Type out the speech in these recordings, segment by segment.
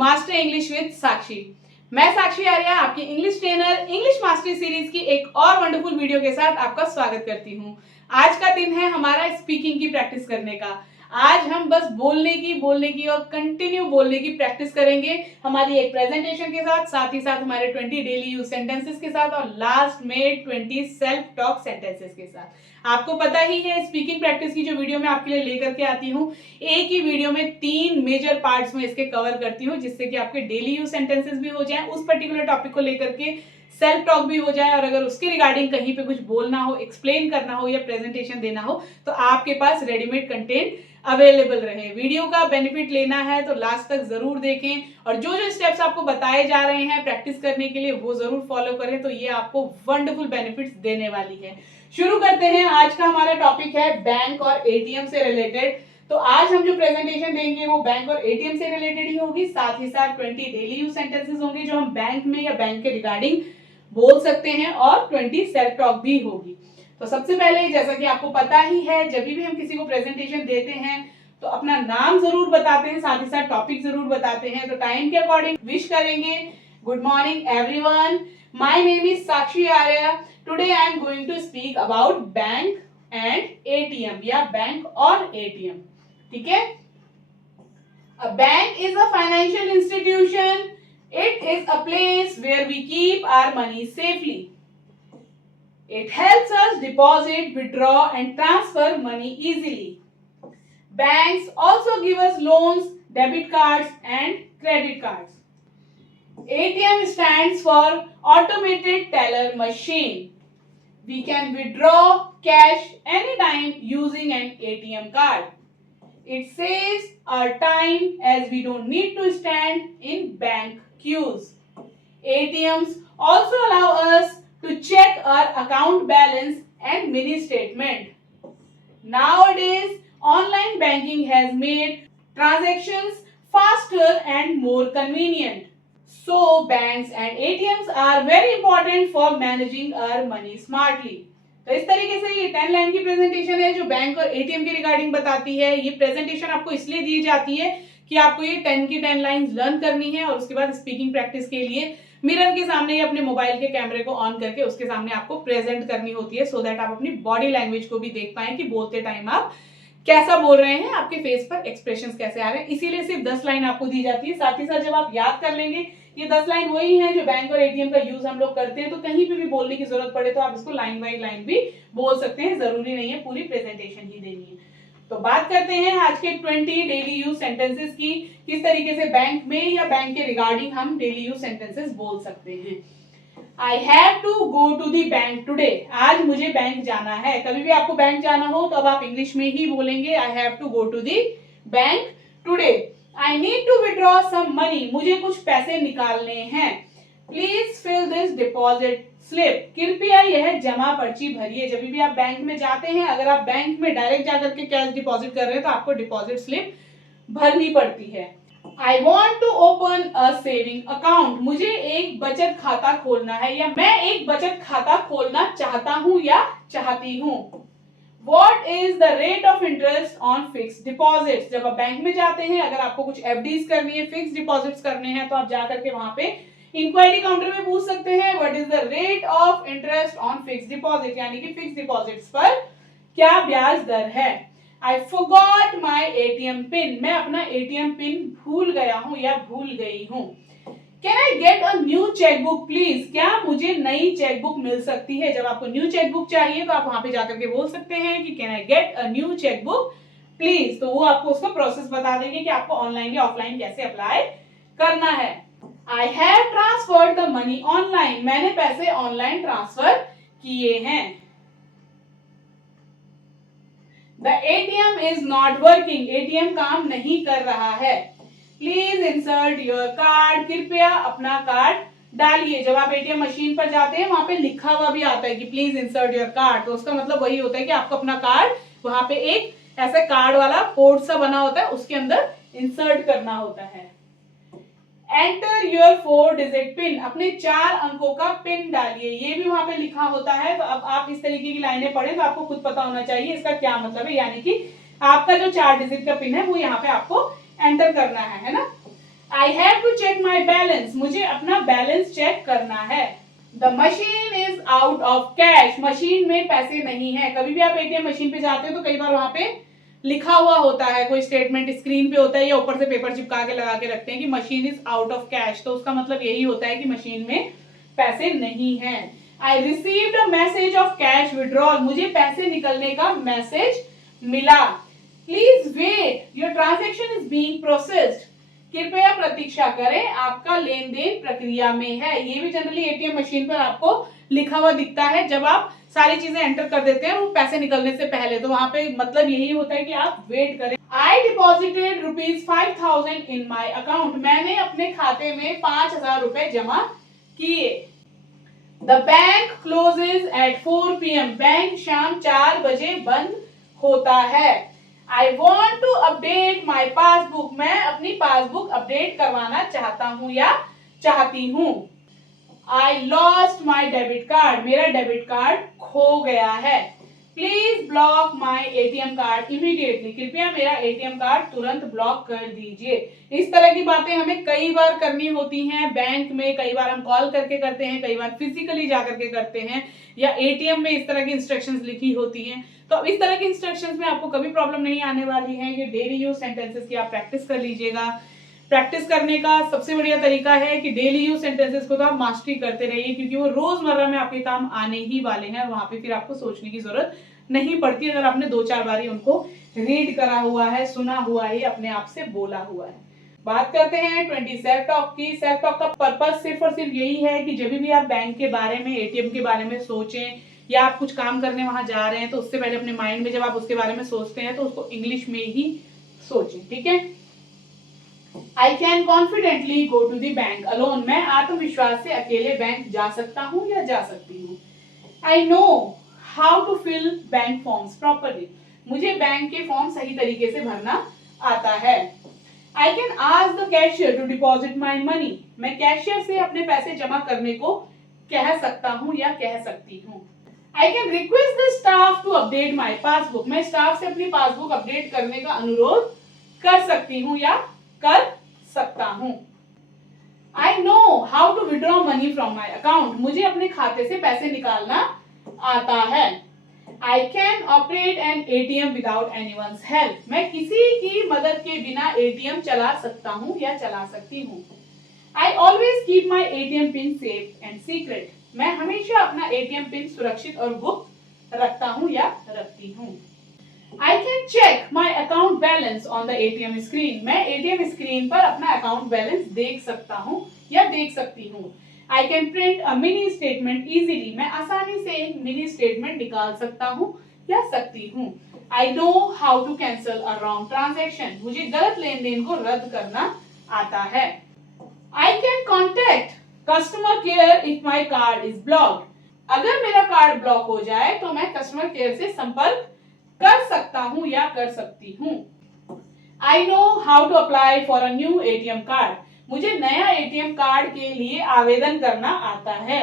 Master English with साक्षी। मैं साक्षी आर्या आपकी English trainer English mastery series की एक और वंडरफुल वीडियो के साथ आपका स्वागत करती हूँ। आज का दिन है हमारा स्पीकिंग की प्रैक्टिस करने का। आज हम बस बोलने की और कंटिन्यू बोलने की प्रैक्टिस करेंगे हमारी एक प्रेजेंटेशन के साथ ही साथ हमारे 20 डेली यूज सेंटेंसेस के साथ और लास्ट में 20 सेल्फ टॉक सेंटेंसेस के साथ। आपको पता ही है स्पीकिंग प्रैक्टिस की जो वीडियो मैं आपके लिए लेकर के आती हूँ, एक ही वीडियो में 3 मेजर पार्ट्स में इसके कवर करती हूँ, जिससे कि आपके डेली यूज सेंटेंसेस भी हो जाए, उस पर्टिकुलर टॉपिक को लेकर के सेल्फ टॉक भी हो जाए, और अगर उसके रिगार्डिंग कहीं पे कुछ बोलना हो, एक्सप्लेन करना हो या प्रेजेंटेशन देना हो तो आपके पास रेडीमेड कंटेंट अवेलेबल रहे। वीडियो का बेनिफिट लेना है तो लास्ट तक जरूर देखें और जो जो स्टेप्स आपको बताए जा रहे हैं प्रैक्टिस करने के लिए वो जरूर फॉलो करें, तो ये आपको वंडरफुल बेनिफिट्स देने वाली है। शुरू करते हैं। आज का हमारा टॉपिक है बैंक और एटीएम से रिलेटेड। तो आज हम जो प्रेजेंटेशन देंगे वो बैंक और एटीएम से रिलेटेड ही होगी, साथ ही साथ 20 डेली यूज सेंटेंसेस होंगे जो हम बैंक में या बैंक के रिगार्डिंग बोल सकते हैं, और 20 सेल्फ टॉक भी होगी। तो सबसे पहले जैसा कि आपको पता ही है, जब भी हम किसी को प्रेजेंटेशन देते हैं तो अपना नाम जरूर बताते हैं, साथ ही साथ टॉपिक जरूर बताते हैं। तो टाइम के अकॉर्डिंग विश करेंगे। Good morning everyone, my name is Sakshi Arya. Today I am going to speak about bank and ATM या बैंक और एटीएम। ठीक है। A bank is a financial institution. It is a place where we keep our money safely. It helps us deposit, withdraw and transfer money easily. Banks also give us loans, debit cards and credit cards. ATM stands for Automated Teller Machine. We can withdraw cash anytime using an ATM card. It saves our time as we don't need to stand in bank queues. ATMs also allow us to check our account balance and mini statement. Nowadays, online banking has made transactions faster and more convenient. So, banks and ATMs are very important for managing our money smartly. तो इस तरीके से ये 10 line की presentation है जो bank और ATM के रिगार्डिंग बताती है। ये प्रेजेंटेशन आपको इसलिए दी जाती है कि आपको ये 10 की 10 लाइंस लर्न करनी है और उसके बाद स्पीकिंग प्रैक्टिस के लिए मिरर के सामने या अपने मोबाइल के कैमरे को ऑन करके उसके सामने आपको प्रेजेंट करनी होती है, सो दैट आप अपनी बॉडी लैंग्वेज को भी देख पाएं कि बोलते टाइम आप कैसा बोल रहे हैं, आपके फेस पर एक्सप्रेशंस कैसे आ रहे हैं। इसीलिए सिर्फ 10 लाइन आपको दी जाती है। साथ ही साथ जब आप याद कर लेंगे, ये 10 लाइन वही है जो बैंक और एटीएम का यूज हम लोग करते हैं, तो कहीं पे भी बोलने की जरूरत पड़े तो आप इसको लाइन बाय लाइन भी बोल सकते हैं, जरूरी नहीं है पूरी प्रेजेंटेशन ही देनी है। तो बात करते हैं आज के 20 डेली यूज सेंटेंसेस की, किस तरीके से बैंक में या बैंक के रिगार्डिंग हम डेली यूज सेंटेंसेस बोल सकते हैं। I have to go to the bank today. आज मुझे बैंक जाना है। कभी भी आपको बैंक जाना हो तो अब आप इंग्लिश में ही बोलेंगे I have to go to the bank today. I need to withdraw some money. मुझे कुछ पैसे निकालने हैं। Please fill this deposit slip. कृपया यह जमा पर्ची भरिए। जब भी आप बैंक में जाते हैं, अगर आप बैंक में डायरेक्ट जाकर के कैश डिपॉजिट कर रहे हैं तो आपको डिपॉजिट स्लिप भरनी पड़ती है। I want to open a saving account. मुझे एक बचत खाता खोलना है या मैं एक बचत खाता खोलना चाहता हूँ या चाहती हूँ। What is the rate of interest on fixed deposits? जब आप बैंक में जाते हैं, अगर आपको कुछ FDs करनी है, फिक्स डिपॉजिट्स करने हैं, तो आप जाकर के वहां पे इंक्वायरी काउंटर में पूछ सकते हैं What is the rate of interest on fixed deposit? यानी कि फिक्स डिपॉजिट्स पर क्या ब्याज दर है। I forgot my ATM pin. मैं अपना ATM पिन भूल गया हूँ या भूल गई हूँ। Can I get a new checkbook please? क्या मुझे नई चेकबुक मिल सकती है। जब आपको न्यू चेकबुक चाहिए तो आप वहां पे जाकर के बोल सकते हैं कि Can I get a new checkbook please? तो वो आपको उसका प्रोसेस बता देंगे कि आपको ऑनलाइन या ऑफलाइन कैसे अप्लाई करना है। I have transferred the money online. मैंने पैसे ऑनलाइन ट्रांसफर किए हैं। The ATM is not working. ATM काम नहीं कर रहा है। Please insert your card. कृपया अपना कार्ड डालिए। जब आप ATM मशीन पर जाते हैं वहां पे लिखा हुआ भी आता है कि प्लीज इंसर्ट योर कार्ड, तो उसका मतलब वही होता है कि आपको अपना कार्ड वहां पे एक ऐसे कार्ड वाला पोर्ट सा बना होता है, उसके अंदर इंसर्ट करना होता है। एंटर योर 4 डिजिट पिन, अपने 4 अंकों का पिन डालिए, ये भी वहां पे लिखा होता है। तो अब आप इस तरीके की लाइनें पढ़ें तो आपको खुद पता होना चाहिए इसका क्या मतलब है, यानी कि आपका जो 4 डिजिट का पिन है वो यहाँ पे आपको एंटर करना है ना। I have to check my balance, मुझे अपना बैलेंस चेक करना है। The machine is out of cash, machine में पैसे नहीं है। कभी भी आप एटीएम मशीन पे जाते हो तो कई बार वहां पे लिखा हुआ होता है, कोई स्टेटमेंट स्क्रीन पे होता है या ऊपर से पेपर चिपका के लगा के रखते हैं कि machine is out of cash, तो उसका मतलब यही होता है कि मशीन में पैसे नहीं है। I received a message of cash withdrawal, मुझे पैसे निकलने का मैसेज मिला। Please wait, your transaction is being processed, कृपया प्रतीक्षा करें, आपका लेन देन प्रक्रिया में है। ये भी जनरली एटीएम मशीन पर आपको लिखा हुआ दिखता है जब आप सारी चीजें एंटर कर देते हैं वो पैसे निकलने से पहले, तो वहां पे मतलब यही होता है कि आप वेट करें। आई डिपॉजिटेड ₹5,000 इन माई अकाउंट, मैंने अपने खाते में 5,000 रुपए जमा किए। The bank closes at 4 PM, bank शाम 4 बजे बंद होता है। I want to update my passbook, मैं अपनी पासबुक अपडेट करवाना चाहता हूँ या चाहती हूँ। I lost my debit card, मेरा डेबिट कार्ड खो गया है। Please block my ATM card immediately, कृपया मेरा एटीएम कार्ड तुरंत ब्लॉक कर दीजिए। इस तरह की बातें हमें कई बार करनी होती हैं बैंक में, कई बार हम कॉल करके करते हैं, कई बार फिजिकली जाकर के करते हैं, या एटीएम में इस तरह की इंस्ट्रक्शंस लिखी होती हैं। तो इस तरह की इंस्ट्रक्शंस में आपको कभी प्रॉब्लम नहीं आने वाली है। ये डेली यूज सेंटेंसेस की आप प्रैक्टिस कर लीजिएगा। प्रैक्टिस करने का सबसे बढ़िया तरीका है कि डेली यूज सेंटेंसेस को तो आप मास्टरी करते रहिए, क्योंकि वो रोजमर्रा में आपके काम आने ही वाले हैं और वहां पे फिर आपको सोचने की जरूरत नहीं पड़ती अगर आपने 2-4 बार उनको रीड करा हुआ है, सुना हुआ है, अपने आप से बोला हुआ है। बात करते हैं 20 सेल्फ टॉक की। सेल्फ टॉक का पर्पस सिर्फ और सिर्फ यही है कि जब भी आप बैंक के बारे में, एटीएम के बारे में सोचें या आप कुछ काम करने वहां जा रहे हैं तो उससे पहले अपने माइंड में जब आप उसके बारे में सोचते हैं तो उसको इंग्लिश में ही सोचें, ठीक है। I can confidently go to the bank alone, मैं आत्मविश्वास से अकेले बैंक जा सकता हूँ या जा सकती हूँ। I know how to fill bank forms properly, मुझे बैंक के फॉर्म सही तरीके से भरना आता है। I can ask the cashier to deposit my money, मैं कैशियर से अपने पैसे जमा करने को कह सकता हूँ या कह सकती हूँ। I can request the staff to update my passbook, मैं स्टाफ से अपनी पासबुक अपडेट करने का अनुरोध कर सकती हूँ या कर सकता हूँ। I know how to withdraw money from my account, मुझे अपने खाते से पैसे निकालना आता है। I can operate an ATM without anyone's help, मैं किसी की मदद के बिना एटीएम चला सकता हूँ या चला सकती हूँ। I always keep my ATM pin safe and secret, मैं हमेशा अपना एटीएम पिन सुरक्षित और गुप्त रखता हूँ या रखती हूँ। I can check my account balance on the ATM screen, मैं एटीएम स्क्रीन पर अपना अकाउंट बैलेंस देख सकता हूँ या देख सकती हूँ। I can print a mini statement easily, मैं आसानी से एक मिनी स्टेटमेंट निकाल सकता हूँ या सकती हूँ। I know how to cancel a wrong transaction, मुझे गलत लेन देन को रद्द करना आता है। I can contact customer care if my card is blocked, अगर मेरा कार्ड ब्लॉक हो जाए तो मैं कस्टमर केयर से संपर्क कर सकता हूँ या कर सकती हूँ। I know how to apply for a new ATM card, मुझे नया एटीएम कार्ड के लिए आवेदन करना आता है।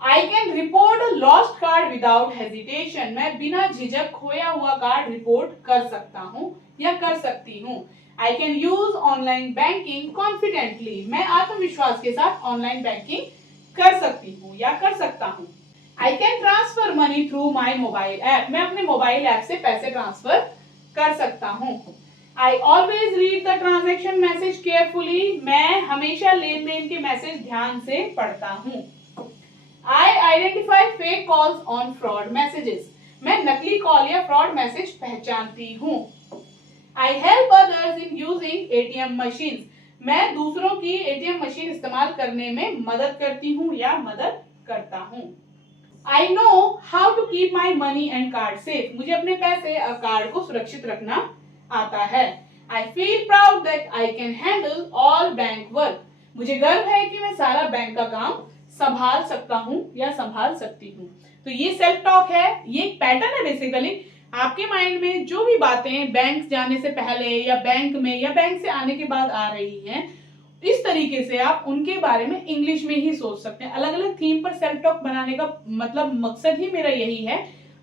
I can report a lost card without hesitation, मैं बिना झिझक खोया हुआ कार्ड रिपोर्ट कर सकता हूँ या कर सकती हूँ। I can use online banking confidently, मैं आत्मविश्वास के साथ ऑनलाइन बैंकिंग कर सकती हूँ या कर सकता हूँ। I can transfer money through my mobile app, मैं अपने मोबाइल ऐप से पैसे ट्रांसफर कर सकता हूँ। I always read the transaction message carefully, मैं हमेशा लेन देन के मैसेज ध्यान से पढ़ता हूँ। आई identify fake calls on fraud messages, मैं नकली कॉल या फ्रॉड मैसेज पहचानती हूँ। I help others in using ATM machine, मैं दूसरों की एटीएम मशीन इस्तेमाल करने में मदद करती हूँ या मदद करता हूँ। I know how to keep my money and card safe, मुझे अपने पैसे और कार्ड को सुरक्षित रखना आता है। I feel proud that I can handle all bank work, मुझे गर्व है कि मैं सारा बैंक का काम संभाल सकता हूँ या संभाल सकती हूँ। तो ये सेल्फ टॉक है, ये एक पैटर्न है बेसिकली। आपके माइंड में जो भी बातें बैंक जाने से पहले या बैंक में या बैंक से आने के बाद आ रही हैं, इस तरीके से आप उनके बारे में इंग्लिश में ही सोच सकते हैं। अलग अलग थीम पर सेल्फ टॉक बनाने का मतलब मकसद ही मेरा यही है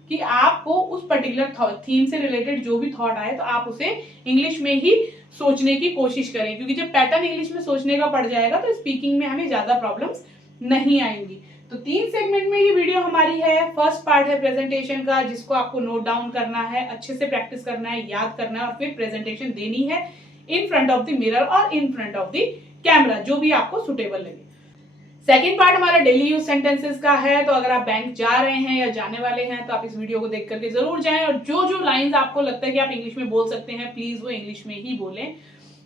कि आपको उस पर्टिकुलर थीम से रिलेटेड जो भी थॉट आए तो आप उसे इंग्लिश में ही सोचने की कोशिश करें, क्योंकि जब पैटर्न इंग्लिश में सोचने का पड़ जाएगा तो स्पीकिंग में हमें ज्यादा प्रॉब्लम्स नहीं आएंगी। तो 3 सेगमेंट में ये वीडियो हमारी है। फर्स्ट पार्ट है प्रेजेंटेशन का, जिसको आपको नोट डाउन करना है, अच्छे से प्रैक्टिस करना है, याद करना है और फिर प्रेजेंटेशन देनी है in front of the mirror और in front of the camera, जो भी आपको सुटेबल लगे। सेकेंड पार्ट हमारा डेली यूज सेंटेंसेस का है। तो अगर आप बैंक जा रहे हैं या जाने वाले हैं तो आप इस वीडियो को देख करके जरूर जाएं, और जो जो लाइंस आपको लगता है कि आप इंग्लिश में बोल सकते हैं प्लीज वो इंग्लिश में ही बोलें।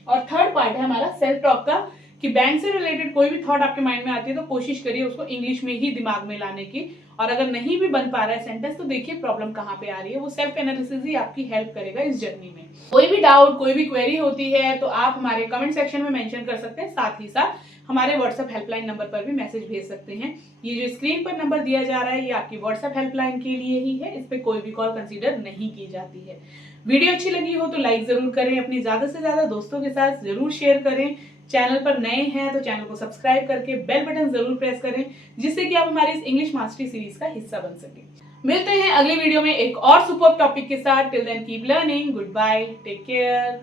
और थर्ड पार्ट है हमारा सेल्फ टॉक का, कि बैंक से रिलेटेड कोई भी थॉट आपके माइंड में आती है तो कोशिश करिए उसको इंग्लिश में ही दिमाग में लाने की, और अगर नहीं भी बन पा रहा है सेंटेंस तो देखिए प्रॉब्लम कहाँ पे आ रही है। वो सेल्फ एनालिसिस ही आपकी हेल्प करेगा इस जर्नी में। कोई भी डाउट, कोई भी क्वेरी होती है तो आप हमारे कमेंट सेक्शन में मेंशन कर सकते हैं, साथ ही साथ हमारे व्हाट्सएप हेल्पलाइन नंबर पर भी मैसेज भेज सकते हैं। ये जो स्क्रीन पर नंबर दिया जा रहा है ये आपकी व्हाट्सएप हेल्पलाइन के लिए ही है, इस पे कोई भी कॉल कंसीडर नहीं की जाती है। वीडियो अच्छी लगी हो तो लाइक जरूर करें, अपनी ज्यादा से ज्यादा दोस्तों के साथ जरूर शेयर करें। चैनल पर नए हैं तो चैनल को सब्सक्राइब करके बेल बटन जरूर प्रेस करें, जिससे कि आप हमारी इस इंग्लिश मास्टरी सीरीज का हिस्सा बन सके। मिलते हैं अगले वीडियो में एक और सुपर टॉपिक के साथ। Till then keep learning, goodbye, take care.